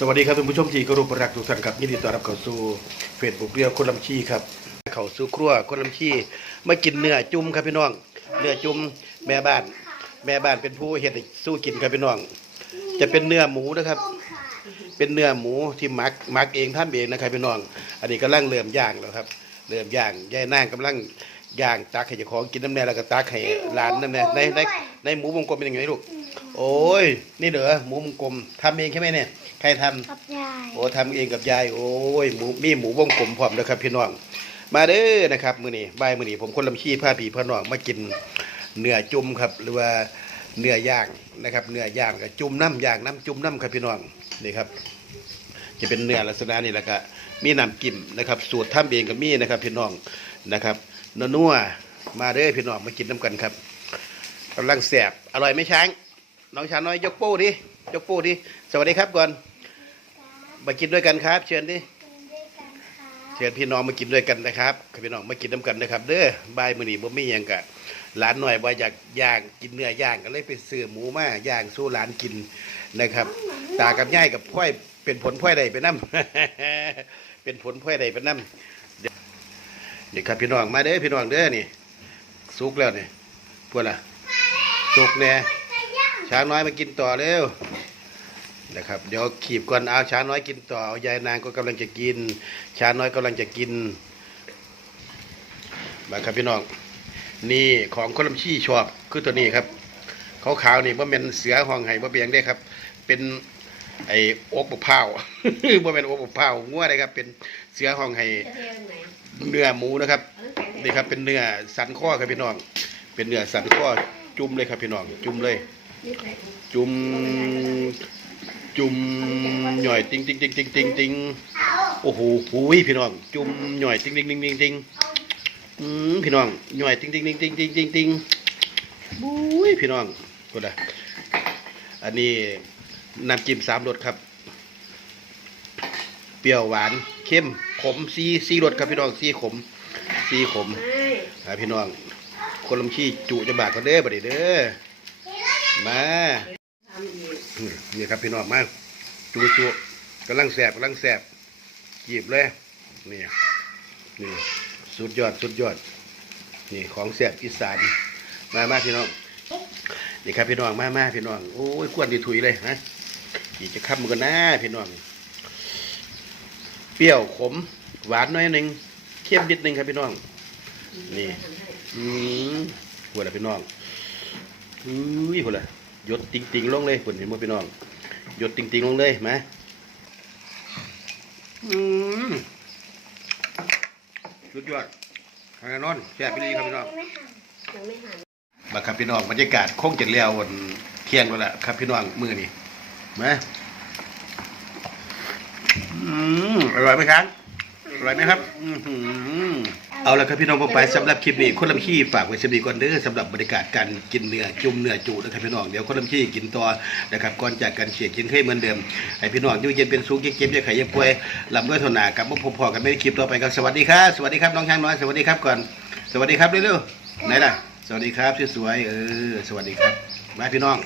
สวัสดีครับท่านผู้ชมที่เคารพรักทุกท่านครับยินดีต้อนรับเข้าสู่เฟซบุ๊กเรียวคนลำชีครับเข้าสู่ครัวคนลำชีมากินเนื้อจุ่มครับพี่น้องเนื้อจุ่มแม่บ้าน แม่บ้านเป็นผู้เฮ็ดให้สู้กินครับพี่น้อง จะเป็นเนื้อหมูนะครับ เป็นเนื้อหมูที่หมักหมักเองทำเองนะครับพี่น้อง อันนี้กำลังเริ่มย่างแล้วครับเริ่มย่างยายนางกำลังย่างตักให้เจ้าของกินน้ำแน่แล้วก็ตักให้หลานน้ำแน่ในในในหมูวงกลมเป็นยังไงลูก โอ้ย นี่เด้อหมูวงกลมทำเองใช่ไหมเนี่ย ใครทำกับยาย โอ้ทำเองกับยาย โอ้ย หมูมีหมูวงกลมพร้อมนะครับพี่น้อง มาเด้อนะครับมื้อนี้บ่ายมื้อนี้ผมคนลำชี้ผ้าผีพ่อน้องมากินเนื้อจุ่มครับ หรือว่าเนื้อย่างนะครับ เนื้อย่างกับจุ่มน้ำย่างน้ำจุ่มน้ำครับพี่น้องนี่ครับ จะเป็นเนื้อลักษณะนี้แหละก็มีน้ำกิ่มนะครับ สูตรทำเองกับมีนะครับพี่น้องนะครับนัวๆมาเด้อพี่น้องมากินน้ำกันครับกำลังแสบอร่อยไหมช้าง น้องช้างน้อยยกโป้ดิยกโป้ดิสวัสดีครับก่อนมากินด้วยกันครับ เชิญดิด้วยกันค่ะเชิญพี่น้องมากินด้วยกันนะครับพี่น้องมากินน้ำกันนะครับ เด้อบ่ายมื้อนี้บ่มีหยังกะหลานหน่อยว่าอยากย่างกินเนื้อย่างก็เลยไปซื้อหมูมาย่างสู้หลานกินนะครับ ตากับยายกับพ่อยเป็นผลพ่อยใดไปนํเป็นผลพ่อยใดไปนํเดี๋ยวเดี๋ยวครับพี่น้องมาเด้อพี่น้องเด้อนี่สุกแล้วนี่พวกล่ะสุกแน่ ช้างน้อยมากินต่อเร็วนะครับเดี๋ยวขีบก่อนเอาช้างน้อยกินต่อเอายายนางก็กำลังจะกิน ช้างน้อยกำลังจะกินมาครับพี่น้องนี่ของคนลำชี้ชอบคือตัวนี้ครับเขาขาวนี่ว่าเป็นเสือห้องไห้ว่าเบียงได้ครับ เป็นไอ้โอ๊กบกเผาว่าเป็นโอ๊กบกเผางัวเลยครับ เป็นเสือห้องไห้เนื้อหมูนะครับนี่ครับเป็นเนื้อสันข้อครับพี่น้อง เป็นเนื้อสันข้อจุ่มเลยครับพี่น้อง จุ่มเลย จุ่มจุ่มหน่อยติงติงติงติงติงติงโอ้โหหูยพี่น้องจุ่มหน่อยติงติงติงติงติงอืมพี่น้องหน่อยติงติงติงติงติงติงติงบุ้ยพี่น้องก็ได้อันนี้น้ำจิ้มสามรสครับ เปรี้ยวหวานเข้มขมซีซีรสครับพี่น้องซีขมซีขมพี่น้องคนลำชี้จุจะบากกันเด้อบัดนี้เด้อ มานี่ครับพี่น้องมาจูจูกำลังแสบกำลังแสบหยิบเลยนี่นี่สุดยอดสุดยอด นี่ของแสบอีสานมามาพี่น้องนี่ครับพี่น้องมามาพี่น้องโอ้ยควรดีถุยเลยฮะอีกจะคับมันกันนะพี่น้องเปรี้ยวขม หวานน้อยหนึ่งเค็มนิดหนึ่งครับพี่น้อง นี่ห้อืมหัวละพี่น้อง อุ้ยหัวละหยดติงติงๆลงเลยผลเห็นไหมพี่น้องหยดติงติงๆลงเลยมาอืมสุดยอดแน่นอนแซ่บพี่ดีครับพี่น้องยังไม่หันมาครับพี่น้องบรรยากาศโค้งจะเลี้ยววันเที่ยงแล้วล่ะครับพี่น้องมือนี่มอืมอร่อยไหมครับอร่อยไหมครับ อื้อหือ เอาละครับพี่น้องพอไปสำหรับคลิปนี้คนลำขี้ฝากไว้สำหรับก่อนเด้อสำหรับบรรยากาศการกินเนื้อจุ่มเนื้อจูนะครับพี่น้องเดี๋ยวคนลำขี้กินต่อนะครับก่อนจากกันเฉียดกินให้เหมือนเดิมให้พี่น้องอยู่เย็นเป็นสุขเย็นๆอย่าไข่อย่าป่วยลำด้วยทนากับพบพอกันไม่ได้คลิปต่อไปครับสวัสดีครับสวัสดีครับน้องช้างน้อยสวัสดีครับก่อนสวัสดีครับเร็วๆไหนล่ะสวัสดีครับสวยๆเออสวัสดีครับมาพี่น้อง